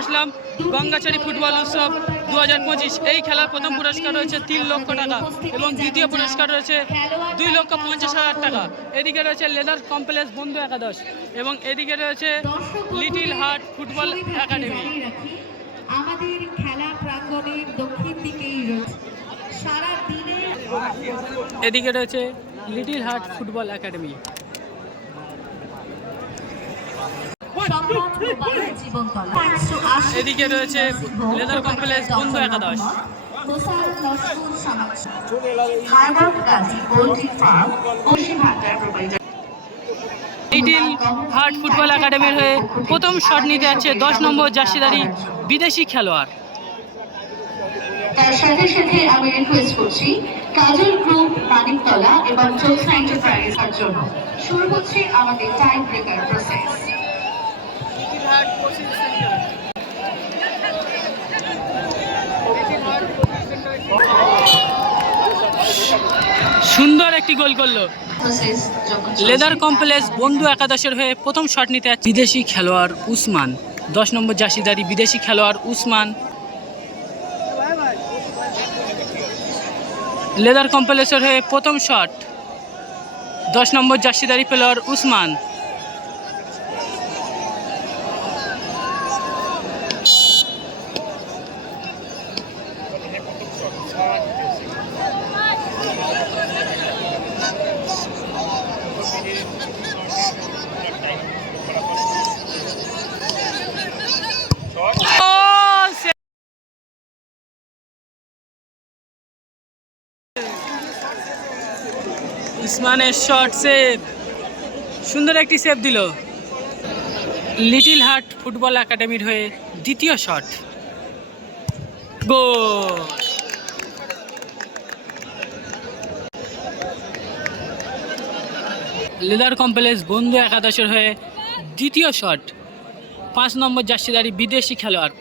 আসলাম। গঙ্গাচারী football উৎসব দু হাজার পঁচিশ। এই খেলার প্রথম পুরস্কার রয়েছে তিন লক্ষ টাকা এবং দ্বিতীয় পুরস্কার রয়েছে দুই লক্ষ পঞ্চাশ হাজার টাকা। এদিকে রয়েছে লেদার কমপ্লেক্স বন্ধু একাদশ এবং এদিকে রয়েছে লিটিল হার্ট ফুটবল একাডেমি। আমাদের খেলা প্রাঙ্গণের দক্ষিণ দিকেই রয়েছে। সারা দিনে এদিকে রয়েছে লিটিল হার্ট ফুটবল একাডেমি। এদিকে রয়েছে লেদার কমপ্লেক্স বন্ধু একাদশ। লিটিল হার্ট ফুটবল একাডেমির হয়ে প্রথম শট নিতে যাচ্ছে দশ নম্বর জার্সিদারি বিদেশি খেলোয়াড়। তার সাথে সাথে আমি রিকোয়েস্ট করছি কাজল গ্রুপ মানিকতলা এবং জন্য। শুরু হচ্ছে আমাদের টাইম ব্রেকার প্রসেস সুন্দর একটি গোল করল। লেদার কমপ্লেক্স বন্ধু একাদশের হয়ে প্রথম শট নিতে বিদেশি খেলোয়াড় উসমান। দশ নম্বর জার্সিদারি বিদেশি খেলোয়াড় উসমান। লেদার কমপ্লেক্সের হয়ে প্রথম শট। দশ নম্বর জার্সিদারি প্লেয়ার উসমান। উসমানের শর্ট সেভ সুন্দর একটি সেভ দিল। লিটিল হার্ট ফুটবল একাডেমির হয়ে দ্বিতীয় শট গোল। লেদার কমপ্লেক্স বন্ধু একাদশের হয়ে দ্বিতীয় শট পাঁচ নম্বর জার্সিদারি বিদেশি খেলোয়াড়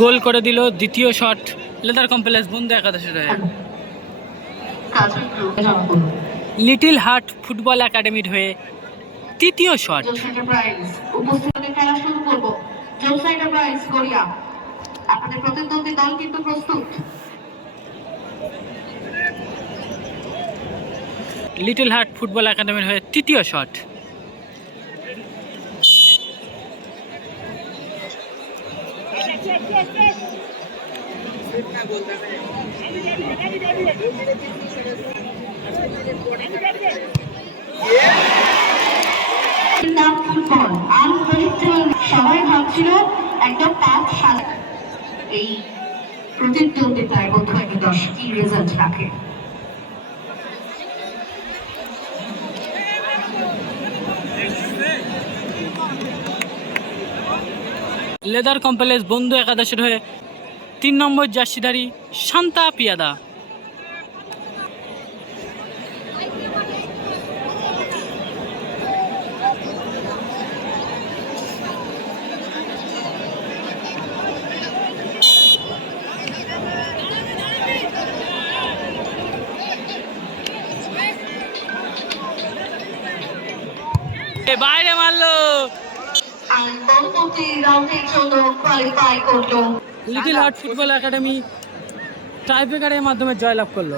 গোল করে দিল দ্বিতীয় শট লেদার কমপ্লেক্স বন্ধু হয়ে। Kajal group little heart football একাডেমির হয়ে তৃতীয় শট আপনাদের প্রতিদ্বন্দ্বী দল কিন্তু প্রস্তুত। লিটল হার্ট ফুটবল একাডেমির হয়ে তৃতীয় শট নাম ফুটবল সবাই ভাবছিল একদম পাঁচ সাত এই প্রতিদ্বন্দ্বিতায় বোধ হয় দশ কি রেজাল্ট রাখে লেদার কমপ্লেক্স বন্ধু একাদশের হয়ে তিন নম্বর জার্সিধারী শান্তা পিয়াদা। বাইরে মারলো। লিটল হার্ট ফুটবল একাডেমি টাইব্রেকারের মাধ্যমে জয়লাভ করল।